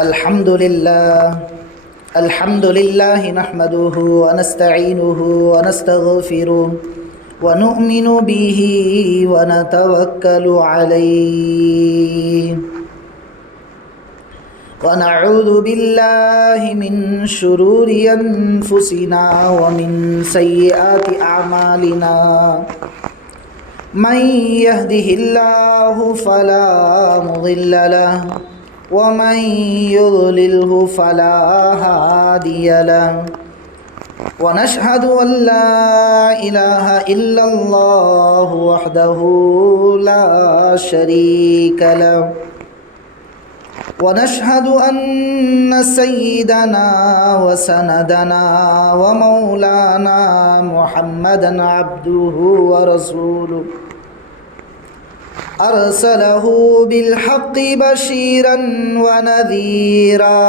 الحمد لله نحمده ونستعينه ونستغفره ونؤمن به ونتوكل عليه ونعوذ بالله من شرور أنفسنا ومن سيئات أعمالنا من يهده الله فلا مضل له ومن يضلله فلا هادي له ونشهد أن لا إله إلا الله وحده لا شريك له ونشهد أن سيدنا وسندنا ومولانا محمدا عبده ورسوله أرسله بالحق بشيرا ونذيرا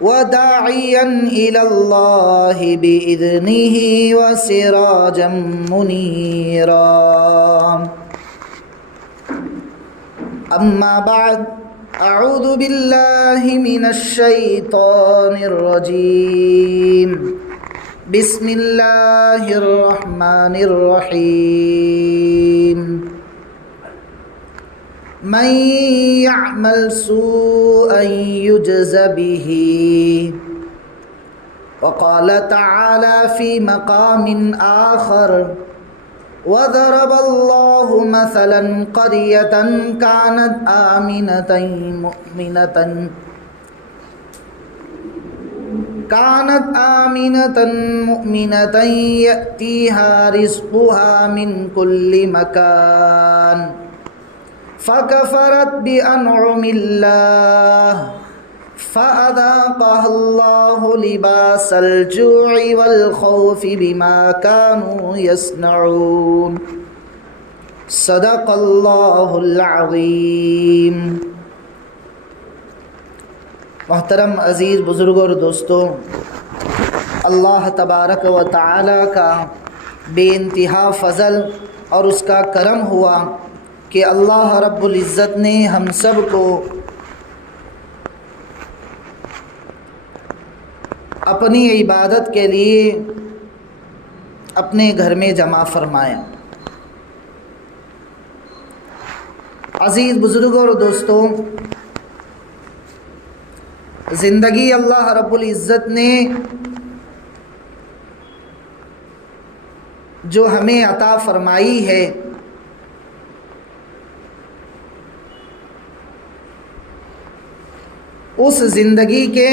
وداعيا إلى الله بإذنه وسراجا منيرا أما بعد أعوذ بالله من الشيطان الرجيم بسم الله الرحمن الرحيم من يعمل سوءا يجز به وقال تعالى في مقام آخر وضرب الله مثلا قرية كانت آمنة مؤمنة يأتيها رزقها من كل مكان فكفرت بأنعم الله فأذاقها الله لباس الجوع والخوف بما كانوا يصنعون صدق الله العظيم۔ محترم عزیز بزرگوں اور دوستوں، اللہ تبارک و تعالی کا بے انتہا فضل اور اس کا کرم ہوا کہ اللہ رب العزت نے ہم سب کو اپنی عبادت کے لیے اپنے گھر میں جمع فرمایا۔ عزیز بزرگوں اور دوستوں، زندگی اللہ رب العزت نے جو ہمیں عطا فرمائی ہے، اس زندگی کے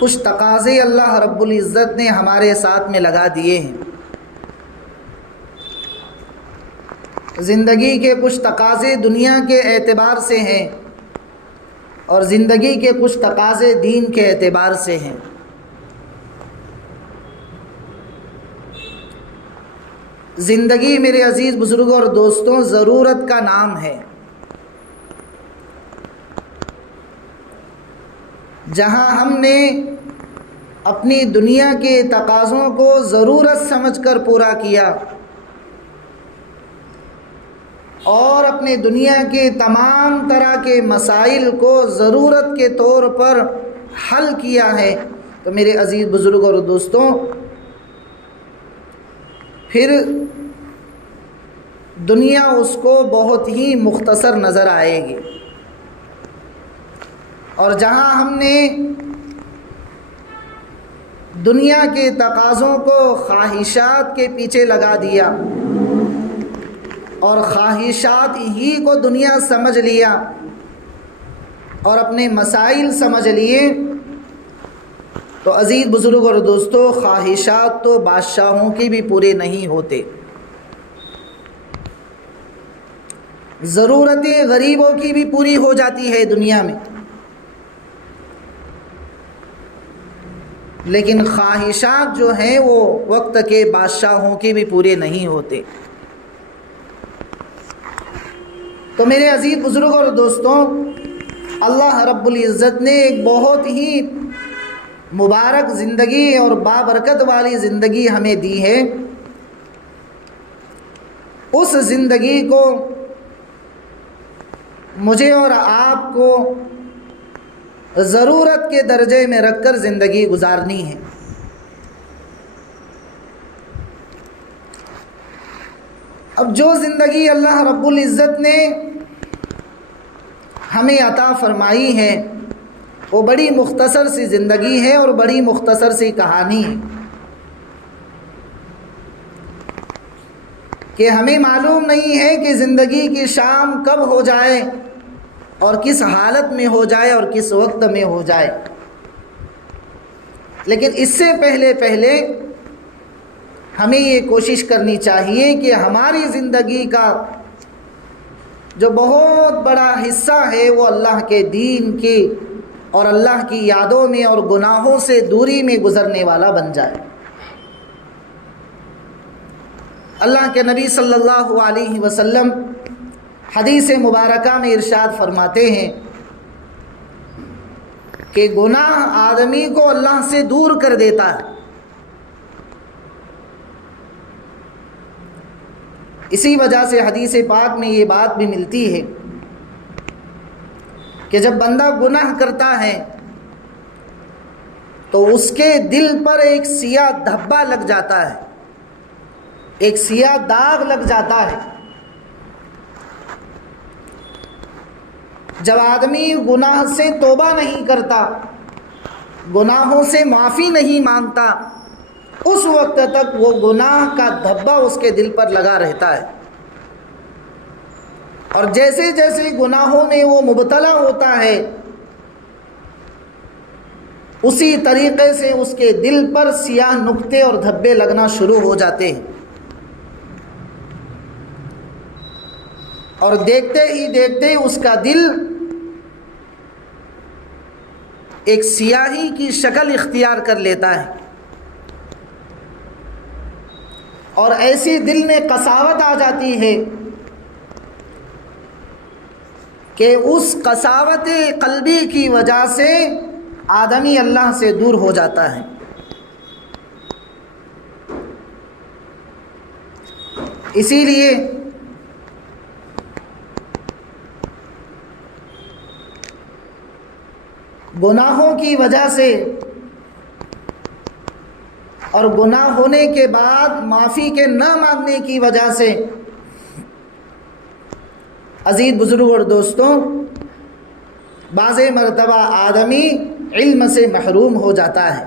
کچھ تقاضے اللہ رب العزت نے ہمارے ساتھ میں لگا دیے ہیں۔ زندگی کے کچھ تقاضے دنیا کے اعتبار سے ہیں اور زندگی کے کچھ تقاضے دین کے اعتبار سے ہیں۔ زندگی میرے عزیز بزرگوں اور دوستوں ضرورت کا نام ہے۔ جہاں ہم نے اپنی دنیا کے تقاضوں کو ضرورت سمجھ کر پورا کیا اور اپنے دنیا کے تمام طرح کے مسائل کو ضرورت کے طور پر حل کیا ہے، تو میرے عزیز بزرگوں اور دوستوں پھر دنیا اس کو بہت ہی مختصر نظر آئے گی، اور جہاں ہم نے دنیا کے تقاضوں کو خواہشات کے پیچھے لگا دیا اور خواہشات ہی کو دنیا سمجھ لیا اور اپنے مسائل سمجھ لیے، تو عزیز بزرگ اور دوستو خواہشات تو بادشاہوں کی بھی پورے نہیں ہوتے، ضرورتیں غریبوں کی بھی پوری ہو جاتی ہے دنیا میں، لیکن خواہشات جو ہیں وہ وقت کے بادشاہوں کے بھی پورے نہیں ہوتے۔ تو میرے عزیز بزرگوں اور دوستوں، اللہ رب العزت نے ایک بہت ہی مبارک زندگی اور بابرکت والی زندگی ہمیں دی ہے، اس زندگی کو مجھے اور آپ کو ضرورت کے درجے میں رکھ کر زندگی گزارنی ہے۔ اب جو زندگی اللہ رب العزت نے ہمیں عطا فرمائی ہے وہ بڑی مختصر سی زندگی ہے اور بڑی مختصر سی کہانی ہے کہ ہمیں معلوم نہیں ہے کہ زندگی کی شام کب ہو جائے اور کس حالت میں ہو جائے اور کس وقت میں ہو جائے، لیکن اس سے پہلے ہمیں یہ کوشش کرنی چاہیے کہ ہماری زندگی کا جو بہت بڑا حصہ ہے وہ اللہ کے دین کی اور اللہ کی یادوں میں اور گناہوں سے دوری میں گزرنے والا بن جائے۔ اللہ کے نبی صلی اللہ علیہ وسلم حدیث مبارکہ میں ارشاد فرماتے ہیں کہ گناہ آدمی کو اللہ سے دور کر دیتا ہے۔ اسی وجہ سے حدیث پاک میں یہ بات بھی ملتی ہے کہ جب بندہ گناہ کرتا ہے تو اس کے دل پر ایک سیاہ دھبا لگ جاتا ہے، ایک سیاہ داغ لگ جاتا ہے۔ جب آدمی گناہ سے توبہ نہیں کرتا، گناہوں سے معافی نہیں مانگتا، اس وقت تک وہ گناہ کا دھبا اس کے دل پر لگا رہتا ہے، اور جیسے جیسے گناہوں میں وہ مبتلا ہوتا ہے اسی طریقے سے اس کے دل پر سیاہ نقطے اور دھبے لگنا شروع ہو جاتے ہیں، اور دیکھتے ہی دیکھتے اس کا دل ایک سیاہی کی شکل اختیار کر لیتا ہے، اور ایسی دل میں قساوت آ جاتی ہے کہ اس قساوت قلبی کی وجہ سے آدمی اللہ سے دور ہو جاتا ہے۔ اسی لیے گناہوں کی وجہ سے اور گناہ ہونے کے بعد معافی کے نہ مانگنے کی وجہ سے عزیز بزرگ اور دوستوں بعض مرتبہ آدمی علم سے محروم ہو جاتا ہے۔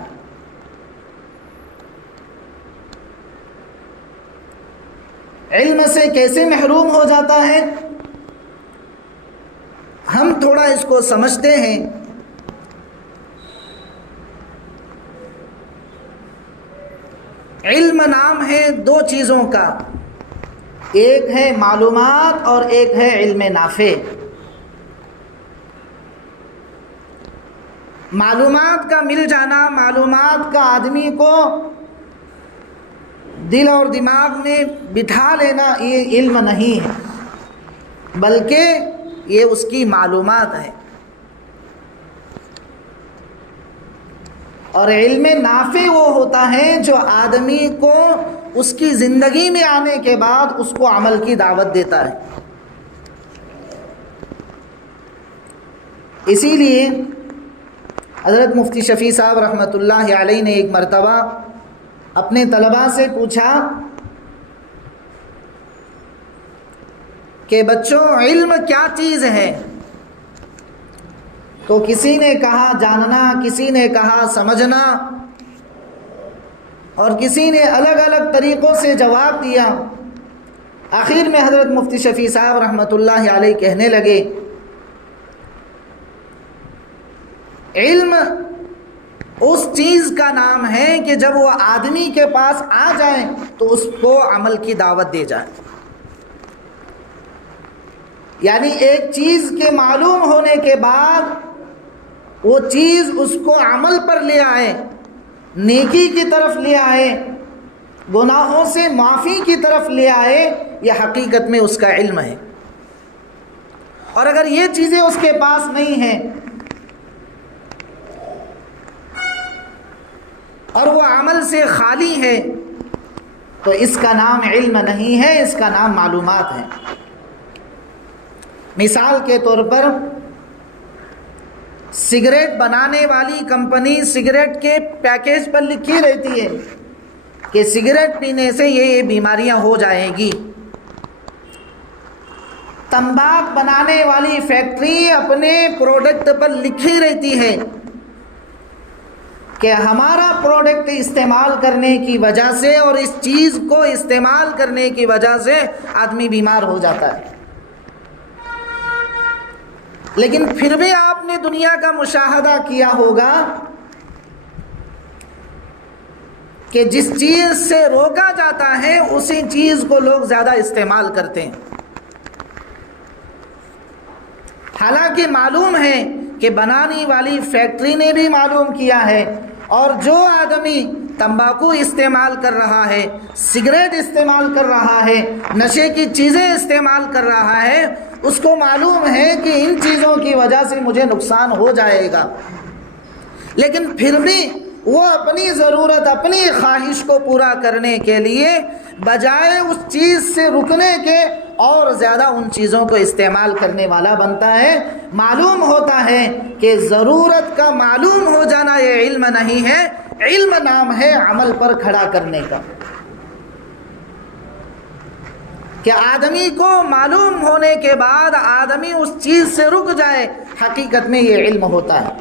علم سے کیسے محروم ہو جاتا ہے؟ ہم تھوڑا اس کو سمجھتے ہیں۔ علم نام ہے دو چیزوں کا، ایک ہے معلومات اور ایک ہے علم نافع۔ معلومات کا مل جانا، معلومات کا آدمی کو دل اور دماغ میں بٹھا لینا، یہ علم نہیں ہے، بلکہ یہ اس کی معلومات ہے۔ اور علم نافع وہ ہوتا ہے جو آدمی کو اس کی زندگی میں آنے کے بعد اس کو عمل کی دعوت دیتا ہے۔ اسی لیے حضرت مفتی شفیع صاحب رحمۃ اللہ علیہ نے ایک مرتبہ اپنے طلباء سے پوچھا کہ بچوں علم کیا چیز ہے؟ تو کسی نے کہا جاننا، کسی نے کہا سمجھنا، اور کسی نے الگ الگ طریقوں سے جواب دیا۔ آخر میں حضرت مفتی شفیع صاحب رحمۃ اللہ علیہ کہنے لگے علم اس چیز کا نام ہے کہ جب وہ آدمی کے پاس آ جائے تو اس کو عمل کی دعوت دے جائے، یعنی ایک چیز کے معلوم ہونے کے بعد وہ چیز اس کو عمل پر لے آئے، نیکی کی طرف لے آئے، گناہوں سے معافی کی طرف لے آئے، یہ حقیقت میں اس کا علم ہے۔ اور اگر یہ چیزیں اس کے پاس نہیں ہیں اور وہ عمل سے خالی ہے تو اس کا نام علم نہیں ہے، اس کا نام معلومات ہے۔ مثال کے طور پر سگریٹ بنانے والی کمپنی سگریٹ کے پیکیج پر لکھی رہتی ہے کہ سگریٹ پینے سے یہ بیماریاں ہو جائیں گی۔ تمباک بنانے والی فیکٹری اپنے پروڈکٹ پر لکھی رہتی ہے کہ ہمارا پروڈکٹ استعمال کرنے کی وجہ سے اور اس چیز کو استعمال کرنے کی وجہ سے آدمی بیمار ہو جاتا ہے۔ لیکن پھر بھی آپ نے دنیا کا مشاہدہ کیا ہوگا کہ جس چیز سے روکا جاتا ہے اسی چیز کو لوگ زیادہ استعمال کرتے ہیں۔ حالانکہ معلوم ہے کہ بنانے والی فیکٹری نے بھی معلوم کیا ہے، اور جو آدمی تمباکو استعمال کر رہا ہے، سگریٹ استعمال کر رہا ہے، نشے کی چیزیں استعمال کر رہا ہے، اس کو معلوم ہے کہ ان چیزوں کی وجہ سے مجھے نقصان ہو جائے گا، لیکن پھر بھی وہ اپنی ضرورت، اپنی خواہش کو پورا کرنے کے لیے بجائے اس چیز سے رکنے کے اور زیادہ ان چیزوں کو استعمال کرنے والا بنتا ہے۔ معلوم ہوتا ہے کہ ضرورت کا معلوم ہو جانا یہ علم نہیں ہے، علم نام ہے عمل پر کھڑا کرنے کا، کہ آدمی کو معلوم ہونے کے بعد آدمی اس چیز سے رک جائے، حقیقت میں یہ علم ہوتا ہے۔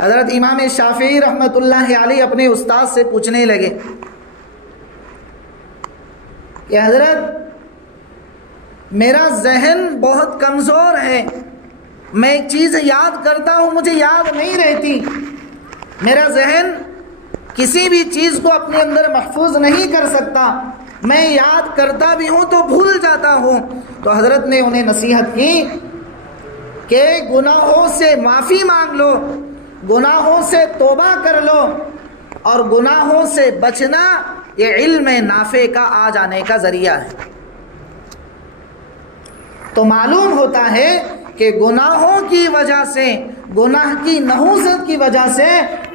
حضرت امام شافعی رحمۃ اللہ علیہ اپنے استاد سے پوچھنے لگے کہ حضرت میرا ذہن بہت کمزور ہے، میں ایک چیز یاد کرتا ہوں مجھے یاد نہیں رہتی، میرا ذہن کسی بھی چیز کو اپنے اندر محفوظ نہیں کر سکتا، میں یاد کرتا بھی ہوں تو بھول جاتا ہوں۔ تو حضرت نے انہیں نصیحت کی کہ گناہوں سے معافی مانگ لو، گناہوں سے توبہ کر لو، اور گناہوں سے بچنا یہ علم نافع کا آ جانے کا ذریعہ ہے۔ تو معلوم ہوتا ہے کہ گناہوں کی وجہ سے، گناہ کی نحوست کی وجہ سے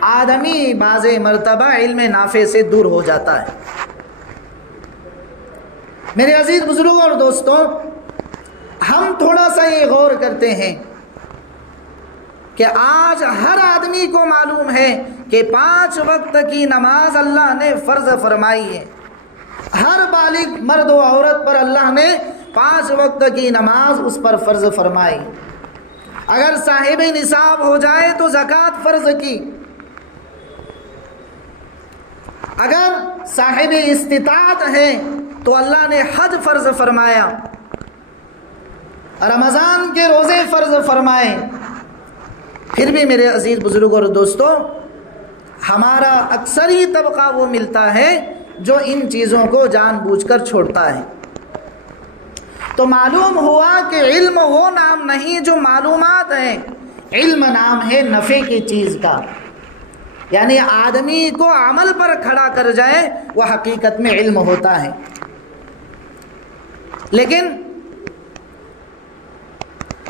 آدمی بعض مرتبہ علم نافع سے دور ہو جاتا ہے۔ میرے عزیز بزرگوں اور دوستوں، ہم تھوڑا سا یہ غور کرتے ہیں کہ آج ہر آدمی کو معلوم ہے کہ 5 وقت کی نماز اللہ نے فرض فرمائی ہے، ہر بالغ مرد و عورت پر اللہ نے 5 وقت کی نماز اس پر فرض فرمائی۔ اگر صاحب نصاب ہو جائے تو زکوٰۃ فرض کی، اگر صاحب استطاعت ہے تو اللہ نے حج فرض فرمایا، رمضان کے روزے فرض فرمائے۔ پھر بھی میرے عزیز بزرگوں اور دوستوں، ہمارا اکثر ہی طبقہ وہ ملتا ہے جو ان چیزوں کو جان بوجھ کر چھوڑتا ہے۔ تو معلوم ہوا کہ علم وہ نام نہیں جو معلومات ہیں، علم نام ہے نفع کی چیز کا، یعنی آدمی کو عمل پر کھڑا کر جائے وہ حقیقت میں علم ہوتا ہے۔ لیکن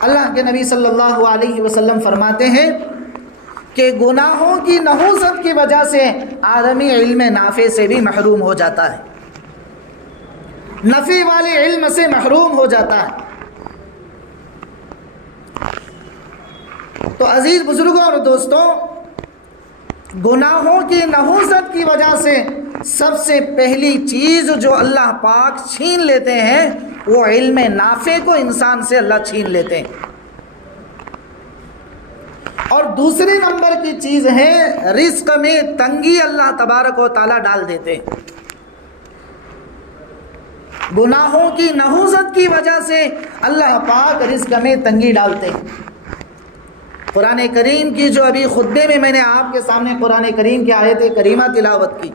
اللہ کے نبی صلی اللہ علیہ وسلم فرماتے ہیں کہ گناہوں کی نحوست کی وجہ سے آدمی علم نافع سے بھی محروم ہو جاتا ہے، نفع والے علم سے محروم ہو جاتا ہے۔ تو عزیز بزرگوں اور دوستوں، گناہوں کی نحوست کی وجہ سے سب سے پہلی چیز جو اللہ پاک چھین لیتے ہیں وہ علم نافع کو انسان سے اللہ چھین لیتے ہیں۔ اور دوسرے نمبر کی چیز ہے رزق میں تنگی اللہ تبارک و تعالیٰ ڈال دیتے ہیں۔ گناہوں کی نحوست کی وجہ سے اللہ پاک رزق میں تنگی ڈالتے ہیں۔ قرآن کریم کی جو ابھی خطبے میں نے آپ کے سامنے قرآن کریم کی آیت کریمہ تلاوت کی،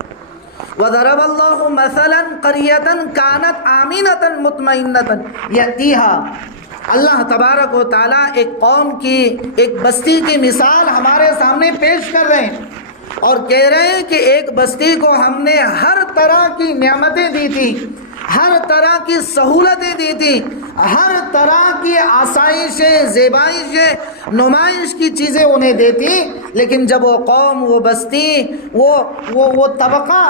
وَضَرَبَ اللَّهُ مَثَلًا قَرْيَةً كَانَتْ آمِنَةً مُطْمَئِنَّةً يَأْتِيهَا، اللہ تبارک و تعالیٰ ایک قوم کی، ایک بستی کی مثال ہمارے سامنے پیش کر رہے ہیں اور کہہ رہے ہیں کہ ایک بستی کو ہم نے ہر طرح کی نعمتیں دی تھی، ہر طرح کی سہولتیں دی تھی، ہر طرح کی آسائشیں، زیبائشیں، نمائش کی چیزیں انہیں دیتی، لیکن جب وہ قوم، وہ بستی، وہ طبقہ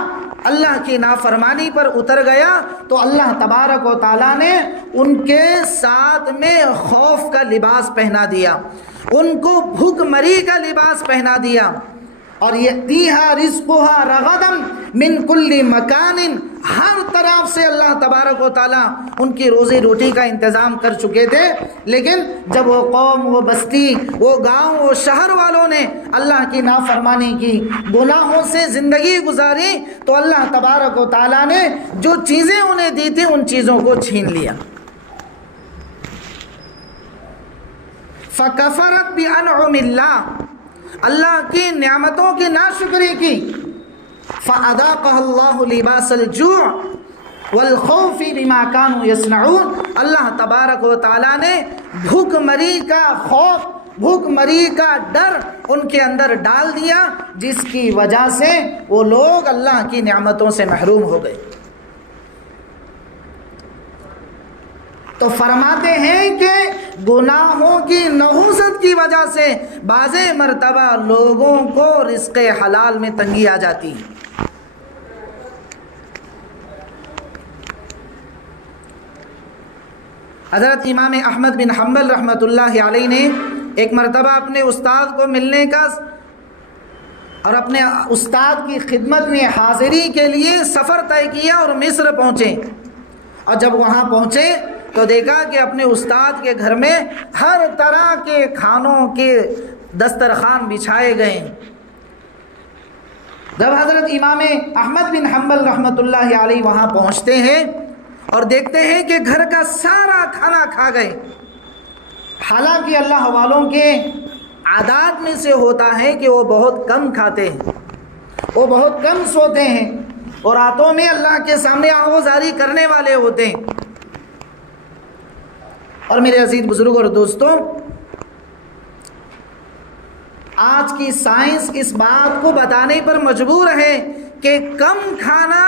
اللہ کی نافرمانی پر اتر گیا تو اللہ تبارک و تعالیٰ نے ان کے ساتھ میں خوف کا لباس پہنا دیا، ان کو بھوک مری کا لباس پہنا دیا، اور یأتیہا رزقہا رغدم من کل مکان، ہر طرف سے اللہ تبارک و تعالیٰ ان کی روزی روٹی کا انتظام کر چکے تھے۔ لیکن جب وہ قوم، وہ بستی، وہ گاؤں، وہ شہر والوں نے اللہ کی نافرمانی کی، گناہوں سے زندگی گزاری، تو اللہ تبارک و تعالیٰ نے جو چیزیں انہیں دی تھی ان چیزوں کو چھین لیا۔ فَكَفَرَتْ بِأَنْعُمِ اللَّهِ، اللہ کی نعمتوں کی ناشکری کی۔ فَأَذَاقَهَا اللَّهُ لِبَاسَ الْجُوعِ وَالْخَوْفِ بِمَا كَانُوا يَصْنَعُونَ، اللہ تبارک و تعالیٰ نے بھوک مری کا خوف، بھوک مری کا ڈر ان کے اندر ڈال دیا، جس کی وجہ سے وہ لوگ اللہ کی نعمتوں سے محروم ہو گئے۔ تو فرماتے ہیں کہ گناہوں کی نحوست کی وجہ سے بعض مرتبہ لوگوں کو رزق حلال میں تنگی آ جاتی ہے۔ حضرت امام احمد بن حنبل رحمۃ اللہ علیہ نے ایک مرتبہ اپنے استاد کو ملنے کا اور اپنے استاد کی خدمت میں حاضری کے لیے سفر طے کیا اور مصر پہنچے، اور جب وہاں پہنچے تو دیکھا کہ اپنے استاد کے گھر میں ہر طرح کے کھانوں کے دسترخوان بچھائے گئے۔ جب حضرت امام احمد بن حنبل رحمۃ اللہ علیہ وہاں پہنچتے ہیں اور دیکھتے ہیں کہ گھر کا سارا کھانا کھا گئے، حالانکہ اللہ والوں کے عادات میں سے ہوتا ہے کہ وہ بہت کم کھاتے ہیں، وہ بہت کم سوتے ہیں، اور راتوں میں اللہ کے سامنے آہوازاری کرنے والے ہوتے ہیں۔ اور میرے عزیز بزرگ اور دوستوں، آج کی سائنس اس بات کو بتانے پر مجبور ہے کہ کم کھانا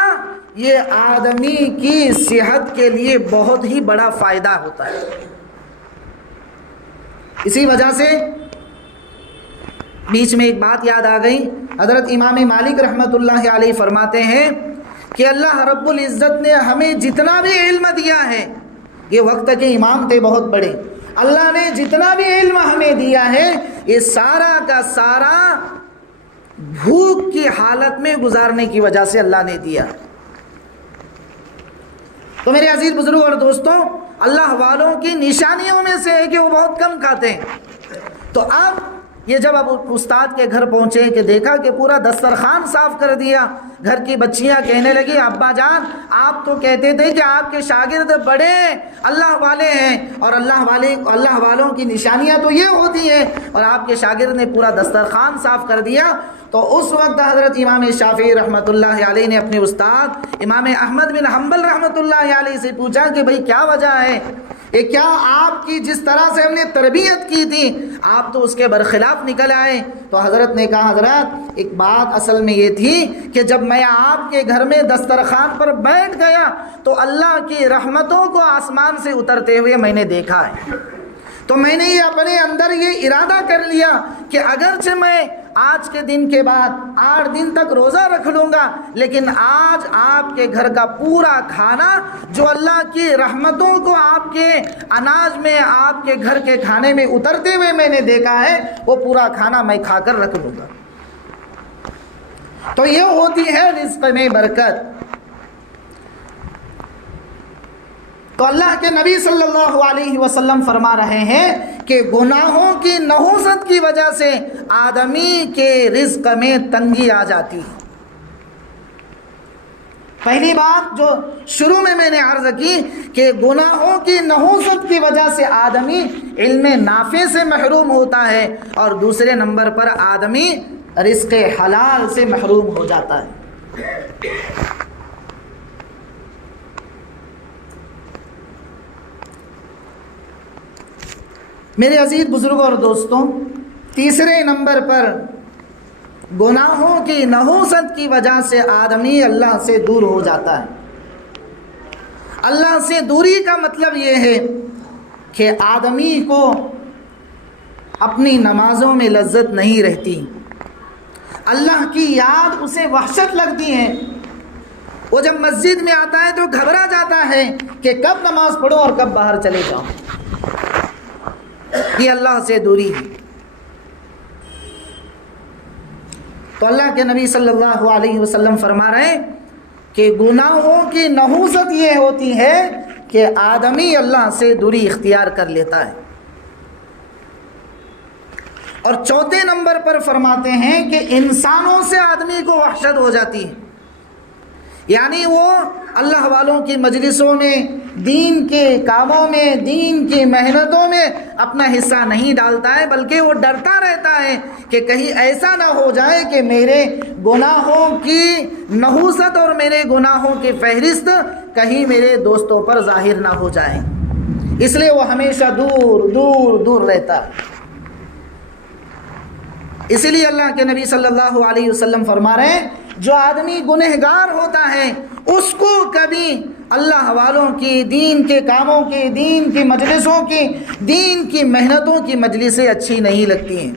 یہ آدمی کی صحت کے لیے بہت ہی بڑا فائدہ ہوتا ہے۔ اسی وجہ سے بیچ میں ایک بات یاد آ گئی، حضرت امام مالک رحمۃ اللہ علیہ فرماتے ہیں کہ اللہ رب العزت نے ہمیں جتنا بھی علم دیا ہے، یہ وقت کے امام تھے بہت بڑے، اللہ نے جتنا بھی علم ہمیں دیا ہے یہ سارا کا سارا بھوک کی حالت میں گزارنے کی وجہ سے اللہ نے دیا۔ تو میرے عزیز بزرگ اور دوستوں، اللہ والوں کی نشانیوں میں سے ہے کہ وہ بہت کم کھاتے ہیں۔ تو اب یہ جب اب استاد کے گھر پہنچے کہ دیکھا کہ پورا دسترخوان صاف کر دیا، گھر کی بچیاں کہنے لگی ابا جان آپ تو کہتے تھے کہ آپ کے شاگرد بڑے اللہ والے ہیں، اور اللہ والوں کی نشانیاں تو یہ ہوتی ہیں، اور آپ کے شاگرد نے پورا دسترخوان صاف کر دیا۔ تو اس وقت حضرت امام شافعی رحمۃ اللہ علیہ نے اپنے استاد امام احمد بن حنبل رحمۃ اللہ علیہ سے پوچھا کہ بھئی کیا وجہ ہے، یہ کیا آپ کی جس طرح سے ہم نے تربیت کی تھی آپ تو اس کے برخلاف نکل آئے؟ تو حضرت نے کہا حضرت ایک بات اصل میں یہ تھی کہ جب میں آپ کے گھر میں دسترخوان پر بیٹھ گیا تو اللہ کی رحمتوں کو آسمان سے اترتے ہوئے میں نے دیکھا ہے، تو میں نے یہ اپنے اندر یہ ارادہ کر لیا کہ اگرچہ میں آج کے دن کے بعد 8 دن تک روزہ رکھ لوں گا، لیکن آج آپ کے گھر کا پورا کھانا جو اللہ کی رحمتوں کو آپ کے اناج میں، آپ کے گھر کے کھانے میں اترتے ہوئے میں نے دیکھا ہے، وہ پورا کھانا میں کھا کر رکھ لوں گا۔ تو یہ ہوتی ہے رزق میں برکت۔ تو اللہ کے نبی صلی اللہ علیہ وسلم فرما رہے ہیں کہ گناہوں کی نحوست کی وجہ سے آدمی کے رزق میں تنگی آ جاتی ہے۔ پہلی بات جو شروع میں نے عرض کی کہ گناہوں کی نحوست کی وجہ سے آدمی علم نافع سے محروم ہوتا ہے، اور دوسرے نمبر پر آدمی رزق حلال سے محروم ہو جاتا ہے۔ میرے عزیز بزرگوں اور دوستوں، تیسرے نمبر پر گناہوں کی نحوست کی وجہ سے آدمی اللہ سے دور ہو جاتا ہے۔ اللہ سے دوری کا مطلب یہ ہے کہ آدمی کو اپنی نمازوں میں لذت نہیں رہتی، اللہ کی یاد اسے وحشت لگتی ہے، وہ جب مسجد میں آتا ہے تو گھبرا جاتا ہے کہ کب نماز پڑھوں اور کب باہر چلے جاؤں۔ یہ اللہ سے دوری ہے۔ تو اللہ کے نبی صلی اللہ علیہ وسلم فرما رہے ہیں کہ گناہوں کی نحوست یہ ہوتی ہے کہ آدمی اللہ سے دوری اختیار کر لیتا ہے۔ اور چوتھے نمبر پر فرماتے ہیں کہ انسانوں سے آدمی کو وحشت ہو جاتی ہے، یعنی وہ اللہ والوں کی مجلسوں میں، دین کے کاموں میں، دین کی محنتوں میں اپنا حصہ نہیں ڈالتا ہے، بلکہ وہ ڈرتا رہتا ہے کہ کہیں ایسا نہ ہو جائے کہ میرے گناہوں کی نحوست اور میرے گناہوں کی فہرست کہیں میرے دوستوں پر ظاہر نہ ہو جائے، اس لیے وہ ہمیشہ دور دور دور رہتا ہے۔ اسی لیے اللہ کے نبی صلی اللہ علیہ وسلم فرما رہے ہیں جو آدمی گنہگار ہوتا ہے اس کو کبھی اللہ والوں کی، دین کے کاموں کی، دین کی مجلسوں کی، دین کی محنتوں کی مجلسیں اچھی نہیں لگتی ہیں،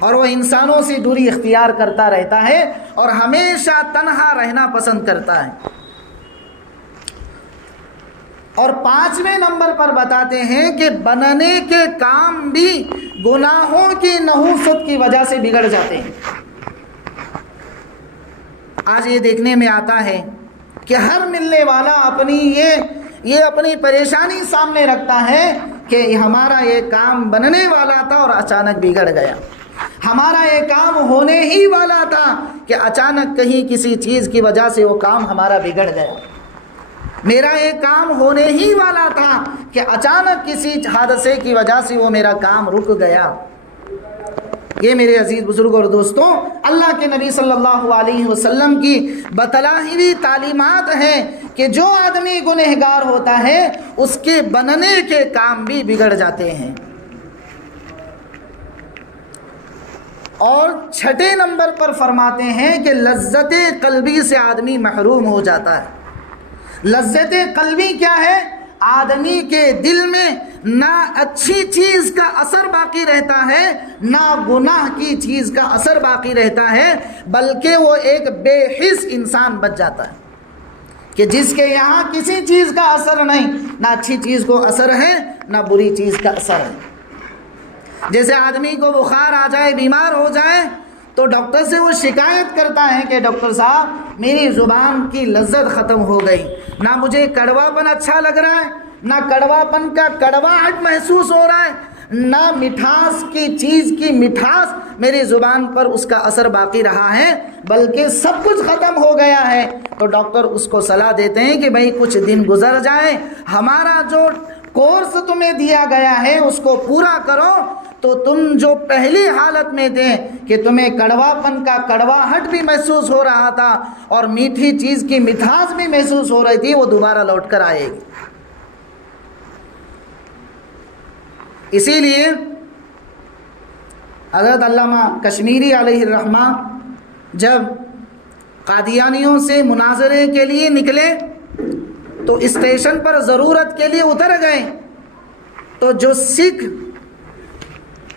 اور وہ انسانوں سے دوری اختیار کرتا رہتا ہے اور ہمیشہ تنہا رہنا پسند کرتا ہے۔ اور پانچویں نمبر پر بتاتے ہیں کہ بننے کے کام بھی گناہوں کی نحوست کی وجہ سے بگڑ جاتے ہیں۔ آج یہ دیکھنے میں آتا ہے کہ ہر ملنے والا اپنی پریشانی سامنے رکھتا ہے کہ ہمارا یہ کام بننے والا تھا اور اچانک بگڑ گیا، ہمارا یہ کام ہونے ہی والا تھا کہ اچانک کہیں کسی چیز کی وجہ سے وہ کام ہمارا بگڑ گیا، میرا یہ کام ہونے ہی والا تھا کہ اچانک کسی حادثے کی وجہ سے وہ میرا کام رک گیا۔ یہ میرے عزیز بزرگ اور دوستوں اللہ کے نبی صلی اللہ علیہ وسلم کی بتلائی ہوئی تعلیمات ہیں کہ جو آدمی گنہگار ہوتا ہے اس کے بننے کے کام بھی بگڑ جاتے ہیں۔ اور چھٹے نمبر پر فرماتے ہیں کہ لذت قلبی سے آدمی محروم ہو جاتا ہے۔ لذت قلبی کیا ہے؟ آدمی کے دل میں نہ اچھی چیز کا اثر باقی رہتا ہے نہ گناہ کی چیز کا اثر باقی رہتا ہے، بلکہ وہ ایک بے حس انسان بچ جاتا ہے کہ جس کے یہاں کسی چیز کا اثر نہیں، نہ اچھی چیز کو اثر ہے نہ بری چیز کا اثر ہے۔ جیسے آدمی کو بخار آ جائے، بیمار ہو جائے تو ڈاکٹر سے وہ شکایت کرتا ہے کہ ڈاکٹر صاحب میری زبان کی لذت ختم ہو گئی، نہ مجھے کڑوا پن اچھا لگ رہا ہے، نہ کڑوا پن کا کڑواہٹ محسوس ہو رہا ہے، نہ مٹھاس کی چیز کی مٹھاس میری زبان پر اس کا اثر باقی رہا ہے، بلکہ سب کچھ ختم ہو گیا ہے۔ تو ڈاکٹر اس کو صلاح دیتے ہیں کہ بھائی کچھ دن گزر جائیں، ہمارا جو کورس تمہیں دیا گیا ہے اس کو پورا کرو، تو تم جو پہلی حالت میں تھے کہ تمہیں کڑوا پن کا کڑواہٹ بھی محسوس ہو رہا تھا اور میٹھی چیز کی مٹھاس بھی محسوس ہو رہی تھی، وہ دوبارہ لوٹ کر آئے گی۔ اسی لیے حضرت علامہ کشمیری علیہ الرحمہ جب قادیانیوں سے مناظرے کے لیے نکلے تو اسٹیشن پر ضرورت کے لیے اتر گئے، تو جو سکھ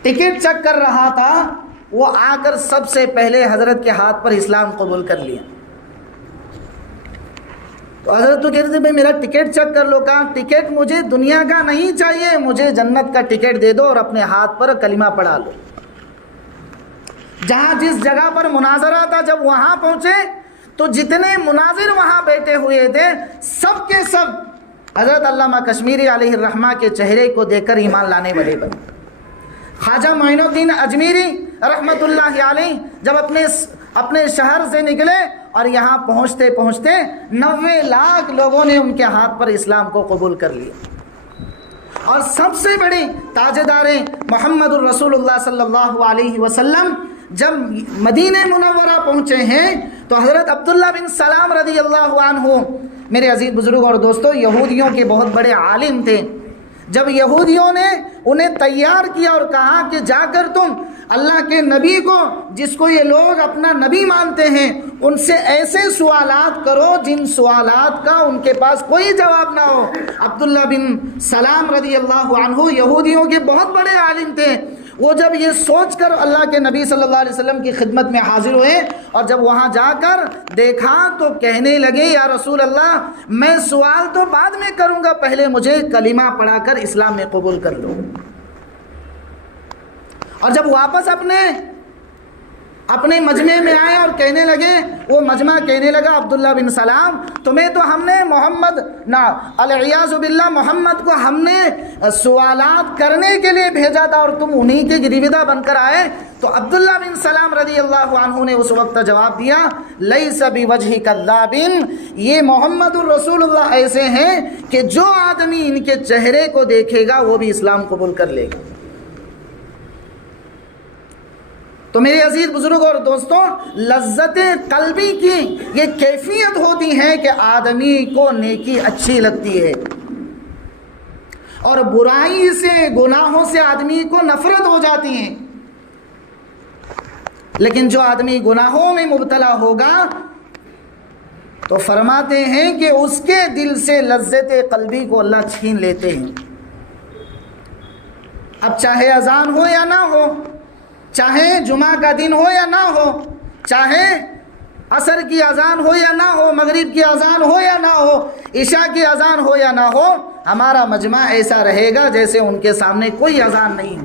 ٹکٹ چیک کر رہا تھا وہ آ کر سب سے پہلے حضرت کے ہاتھ پر اسلام قبول کر لیا۔ تو حضرت تو کہتے تھے بھائی میرا ٹکٹ چیک کر لو، کہا ٹکٹ مجھے دنیا کا نہیں چاہیے، مجھے جنت کا ٹکٹ دے دو اور اپنے ہاتھ پر کلمہ پڑھا لو۔ جہاں جس جگہ پر مناظرہ تھا جب وہاں پہنچے تو جتنے مناظر وہاں بیٹھے ہوئے تھے سب کے سب حضرت علامہ کشمیری علیہ الرحمہ کے چہرے کو دیکھ کر ایمان لانے والے بنے۔ خواجہ معین الدین اجمیری رحمۃ اللہ علیہ جب اپنے شہر سے نکلے اور یہاں پہنچتے پہنچتے 90 لاکھ لوگوں نے ان کے ہاتھ پر اسلام کو قبول کر لیا۔ اور سب سے بڑی تاجدار محمد الرسول اللہ صلی اللہ علیہ وسلم جب مدینہ منورہ پہنچے ہیں تو حضرت عبداللہ بن سلام رضی اللہ عنہ، میرے عزیز بزرگ اور دوستو، یہودیوں کے بہت بڑے عالم تھے۔ جب یہودیوں نے انہیں تیار کیا اور کہا کہ جا کر تم اللہ کے نبی کو، جس کو یہ لوگ اپنا نبی مانتے ہیں، ان سے ایسے سوالات کرو جن سوالات کا ان کے پاس کوئی جواب نہ ہو۔ عبداللہ بن سلام رضی اللہ عنہ یہودیوں کے بہت بڑے عالم تھے، وہ جب یہ سوچ کر اللہ کے نبی صلی اللہ علیہ وسلم کی خدمت میں حاضر ہوئے اور جب وہاں جا کر دیکھا تو کہنے لگے یا رسول اللہ میں سوال تو بعد میں کروں گا، پہلے مجھے کلمہ پڑھا کر اسلام میں قبول کر لو۔ اور جب واپس اپنے مجمع میں آئے اور کہنے لگے، وہ مجمع کہنے لگا عبداللہ بن سلام تمہیں تو ہم نے العیاذ باللہ محمد کو ہم نے سوالات کرنے کے لیے بھیجا تھا اور تم انہی کے گرویدہ بن کر آئے۔ تو عبداللہ بن سلام رضی اللہ عنہ نے اس وقت جواب دیا لیس بوجہ کذاب، یہ محمد الرسول اللہ ایسے ہیں کہ جو آدمی ان کے چہرے کو دیکھے گا وہ بھی اسلام قبول کر لے گا۔ تو میرے عزیز بزرگوں اور دوستوں، لذت قلبی کی یہ کیفیت ہوتی ہے کہ آدمی کو نیکی اچھی لگتی ہے اور برائی سے گناہوں سے آدمی کو نفرت ہو جاتی ہے، لیکن جو آدمی گناہوں میں مبتلا ہوگا تو فرماتے ہیں کہ اس کے دل سے لذت قلبی کو اللہ چھین لیتے ہیں۔ اب چاہے اذان ہو یا نہ ہو، چاہے جمعہ کا دن ہو یا نہ ہو، چاہے عصر کی اذان ہو یا نہ ہو، مغرب کی اذان ہو یا نہ ہو، عشاء کی اذان ہو یا نہ ہو، ہمارا مجمع ایسا رہے گا جیسے ان کے سامنے کوئی اذان نہیں ہے۔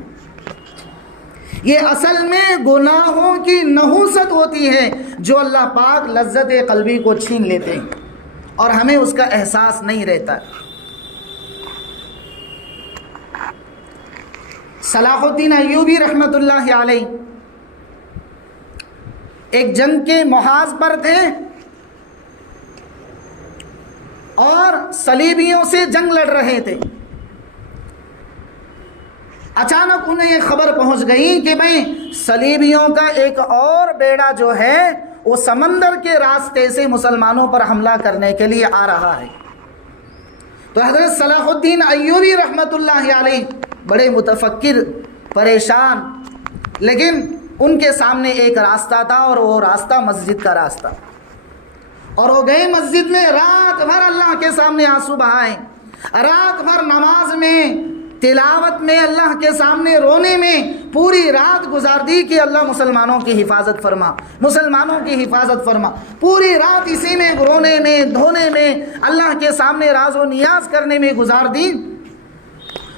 یہ اصل میں گناہوں کی نحوست ہوتی ہے جو اللہ پاک لذت قلبی کو چھین لیتے ہیں اور ہمیں اس کا احساس نہیں رہتا۔ صلاح الدین ایوبی رحمۃ اللہ علیہ ایک جنگ کے محاذ پر تھے اور صلیبیوں سے جنگ لڑ رہے تھے۔ اچانک انہیں یہ خبر پہنچ گئی کہ بھئی صلیبیوں کا ایک اور بیڑا جو ہے وہ سمندر کے راستے سے مسلمانوں پر حملہ کرنے کے لیے آ رہا ہے۔ تو حضرت صلاح الدین ایوبی رحمۃ اللہ علیہ بڑے متفکر، پریشان، لیکن ان کے سامنے ایک راستہ تھا اور وہ راستہ مسجد کا راستہ، اور وہ گئے مسجد میں، رات بھر اللہ کے سامنے آنسو بہائے، رات بھر نماز میں، تلاوت میں، اللہ کے سامنے رونے میں پوری رات گزار دی کہ اللہ مسلمانوں کی حفاظت فرما، مسلمانوں کی حفاظت فرما۔ پوری رات اسی میں رونے میں، دھونے میں، اللہ کے سامنے راز و نیاز کرنے میں گزار دی۔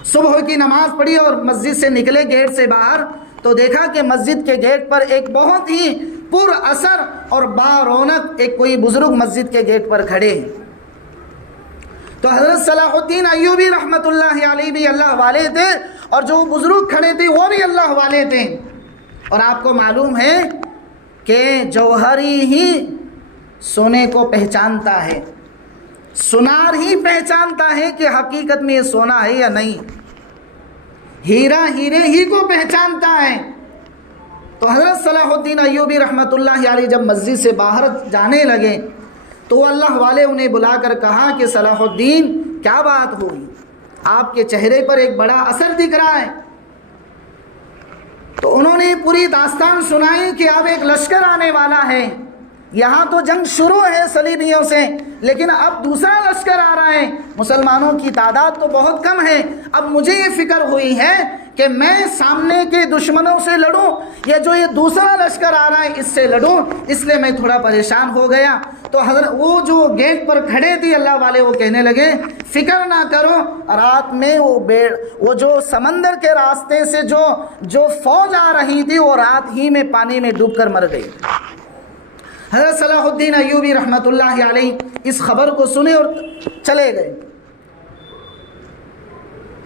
صبح کی نماز پڑھی اور مسجد سے نکلے گیٹ سے باہر تو دیکھا کہ مسجد کے گیٹ پر ایک بہت ہی پر اثر اور بارونق ایک کوئی بزرگ مسجد کے گیٹ پر کھڑے ہیں۔ تو حضرت صلاح الدین ایوبی رحمۃ اللہ علیہ بھی اللہ والے تھے اور جو بزرگ کھڑے تھے وہ بھی اللہ والے تھے۔ اور آپ کو معلوم ہے کہ جوہری ہی سونے کو پہچانتا ہے، سونار ہی پہچانتا ہے کہ حقیقت میں یہ سونا ہے یا نہیں، ہیرا ہیرے ہی کو پہچانتا ہے۔ تو حضرت صلاح الدین ایوبی رحمۃ اللہ علیہ جب مسجد سے باہر جانے لگے تو اللہ والے انہیں بلا کر کہا کہ صلاح الدین کیا بات ہوئی، آپ کے چہرے پر ایک بڑا اثر دکھ رہا ہے۔ تو انہوں نے پوری داستان سنائی کہ اب ایک لشکر آنے والا ہے، یہاں تو جنگ شروع ہے صلیبیوں سے، لیکن اب دوسرا لشکر آ رہا ہے، مسلمانوں کی تعداد تو بہت کم ہے، اب مجھے یہ فکر ہوئی ہے کہ میں سامنے کے دشمنوں سے لڑوں یا جو یہ دوسرا لشکر آ رہا ہے اس سے لڑوں، اس لیے میں تھوڑا پریشان ہو گیا۔ تو حضرت وہ جو گیٹ پر کھڑے تھے اللہ والے وہ کہنے لگے فکر نہ کرو، رات میں وہ جو سمندر کے راستے سے جو فوج آ رہی تھی وہ رات ہی میں پانی میں ڈوب کر مر گئی۔ حضرت صلاح الدین ایوبی رحمۃ اللہ علیہ اس خبر کو سنے اور چلے گئے،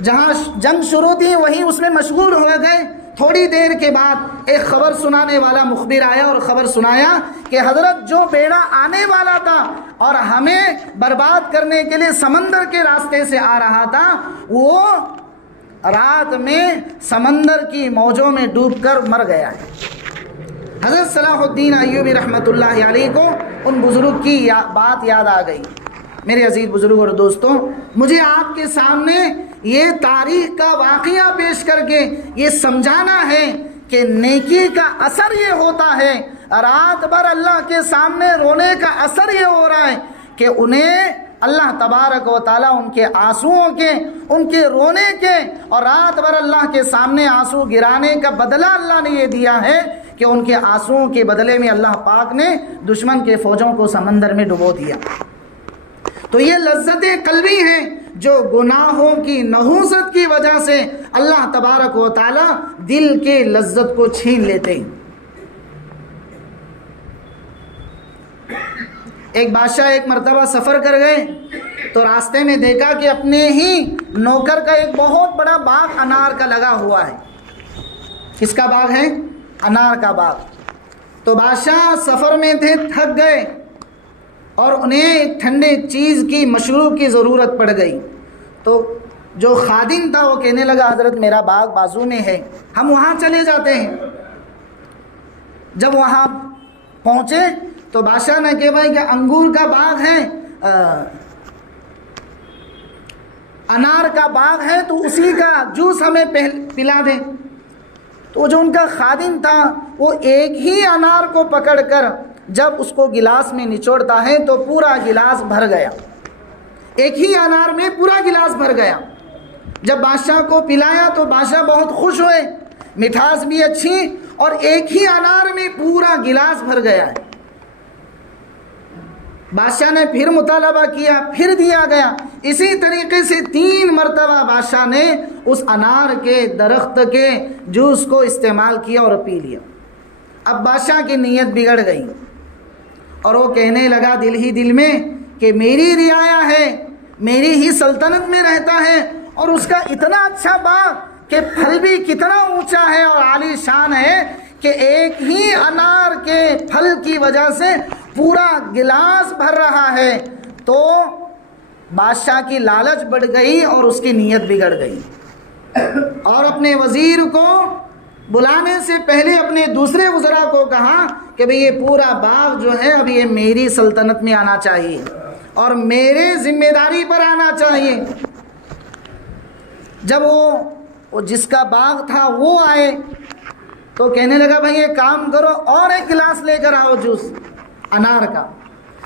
جہاں جنگ شروع تھی وہیں اس میں مشغول ہو گئے۔ تھوڑی دیر کے بعد ایک خبر سنانے والا مخبر آیا اور خبر سنایا کہ حضرت جو بیڑا آنے والا تھا اور ہمیں برباد کرنے کے لیے سمندر کے راستے سے آ رہا تھا وہ رات میں سمندر کی موجوں میں ڈوب کر مر گیا ہے۔ حضرت صلاح الدین ایوبی رحمۃ اللہ علیہ کو ان بزرگ کی بات یاد آ گئی۔ میرے عزیز بزرگ اور دوستوں، مجھے آپ کے سامنے یہ تاریخ کا واقعہ پیش کر کے یہ سمجھانا ہے کہ نیکی کا اثر یہ ہوتا ہے، رات بھر اللہ کے سامنے رونے کا اثر یہ ہو رہا ہے کہ انہیں اللہ تبارک و تعالیٰ ان کے آنسوؤں کے، ان کے رونے کے اور رات بھر اللہ کے سامنے آنسو گرانے کا بدلہ اللہ نے یہ دیا ہے کہ ان کے آنسوؤں کے بدلے میں اللہ پاک نے دشمن کے فوجوں کو سمندر میں ڈبو دیا۔ تو یہ لذتیں قلبی ہیں جو گناہوں کی نحوست کی وجہ سے اللہ تبارک و تعالیٰ دل کے لذت کو چھین لیتے ہیں۔ ایک بادشاہ ایک مرتبہ سفر کر گئے تو راستے میں دیکھا کہ اپنے ہی نوکر کا ایک بہت بڑا باغ انار کا لگا ہوا ہے۔ کس کا باغ ہے؟ انار کا باغ۔ تو بادشاہ سفر میں تھے، تھک گئے اور انہیں ایک ٹھنڈے چیز کی مشروب کی ضرورت پڑ گئی۔ تو جو خادم تھا وہ کہنے لگا حضرت میرا باغ بازو میں ہے، ہم وہاں چلے جاتے ہیں۔ جب وہاں پہنچے تو بادشاہ نے کہا بھائی کہ انگور کا باغ ہے، انار کا باغ ہے، تو اسی کا جوس ہمیں پلا دیں۔ تو جو ان کا خادم تھا وہ ایک ہی انار کو پکڑ کر جب اس کو گلاس میں نچوڑتا ہے تو پورا گلاس بھر گیا، ایک ہی انار میں پورا گلاس بھر گیا۔ جب بادشاہ کو پلایا تو بادشاہ بہت خوش ہوئے، مٹھاس بھی اچھی اور ایک ہی انار میں پورا گلاس بھر گیا ہے۔ بادشاہ نے پھر مطالبہ کیا، پھر دیا گیا۔ اسی طریقے سے 3 مرتبہ بادشاہ نے اس انار کے درخت کے جوس کو استعمال کیا اور پی لیا۔ اب بادشاہ کی نیت بگڑ گئی اور وہ کہنے لگا دل ہی دل میں کہ میری رعایا ہے، میری ہی سلطنت میں رہتا ہے اور اس کا اتنا اچھا باغ کہ پھل بھی کتنا اونچا ہے اور عالی شان ہے کہ ایک ہی انار کے پھل کی وجہ سے پورا گلاس بھر رہا ہے۔ تو بادشاہ کی لالچ بڑھ گئی اور اس کی نیت بگڑ گئی، اور اپنے وزیر کو بلانے سے پہلے اپنے دوسرے وزراء کو کہا کہ بھئی یہ پورا باغ جو ہے اب یہ میری سلطنت میں آنا چاہیے اور میرے ذمہ داری پر آنا چاہیے۔ جب وہ جس کا باغ تھا وہ آئے تو کہنے لگا بھئی یہ کام کرو اور ایک گلاس لے کر آؤ جوس انار کا۔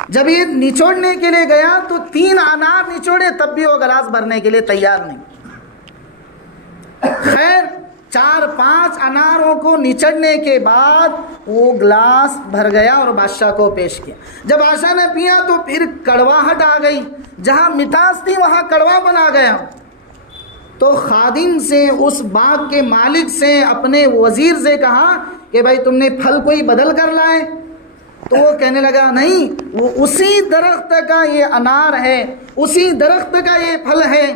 جب یہ نچوڑنے کے لیے گیا تو 3 انار نچوڑے، تب بھی وہ گلاس بھرنے کے لیے تیار نہیں۔ خیر 4-5 اناروں کو نچڑنے کے بعد وہ گلاس بھر گیا اور بادشاہ کو پیش کیا۔ جب بادشاہ نے پیا تو پھر کڑواہٹ آ گئی، جہاں مٹھاس تھی وہاں کڑوا بنا گیا۔ تو خادم سے، اس باغ کے مالک سے، اپنے وزیر سے کہا کہ بھائی تم نے پھل کوئی بدل کر لائے؟ تو وہ کہنے لگا نہیں، وہ اسی درخت کا یہ انار ہے، اسی درخت کا یہ پھل ہے۔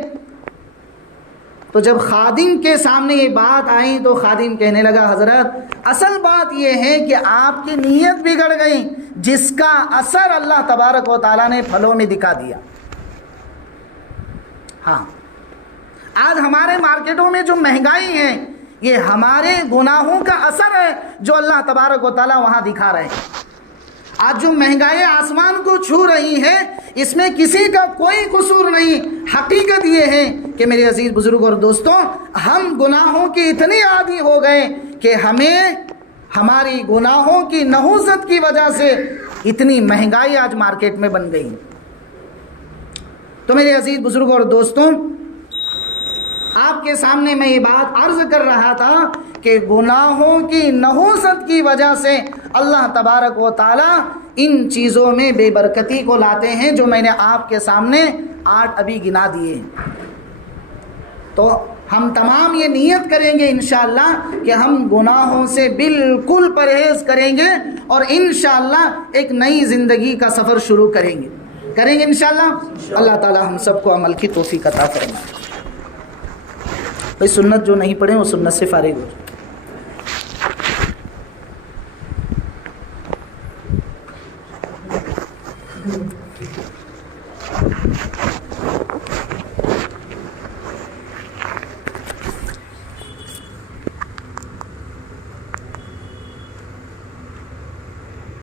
تو جب خادم کے سامنے یہ بات آئی تو خادم کہنے لگا حضرت اصل بات یہ ہے کہ آپ کی نیت بگڑ گئی، جس کا اثر اللہ تبارک و تعالیٰ نے پھلوں میں دکھا دیا۔ ہاں، آج ہمارے مارکیٹوں میں جو مہنگائی ہے یہ ہمارے گناہوں کا اثر ہے جو اللہ تبارک و تعالیٰ وہاں دکھا رہے ہیں۔ آج جو مہنگائی آسمان کو چھو رہی ہے اس میں کسی کا کوئی قصور نہیں۔ حقیقت یہ ہے کہ میرے عزیز بزرگ اور دوستوں، ہم گناہوں کی اتنے عادی ہو گئے کہ ہمیں ہماری گناہوں کی نحوست کی وجہ سے اتنی مہنگائی آج مارکیٹ میں بن گئی۔ تو میرے عزیز بزرگ اور دوستوں، آپ کے سامنے میں یہ بات عرض کر رہا تھا کہ گناہوں کی نحوست کی وجہ سے اللہ تبارک و تعالیٰ ان چیزوں میں بے برکتی کو لاتے ہیں جو میں نے آپ کے سامنے 8 ابھی گنا دیے۔ تو ہم تمام یہ نیت کریں گے انشاءاللہ کہ ہم گناہوں سے بالکل پرہیز کریں گے اور انشاءاللہ ایک نئی زندگی کا سفر شروع کریں گے انشاءاللہ۔ اللہ تعالیٰ ہم سب کو عمل کی توفیق عطا فرمائے۔ بھئی سنت جو نہیں پڑھیں وہ سنت سے فارغ ہو جائے۔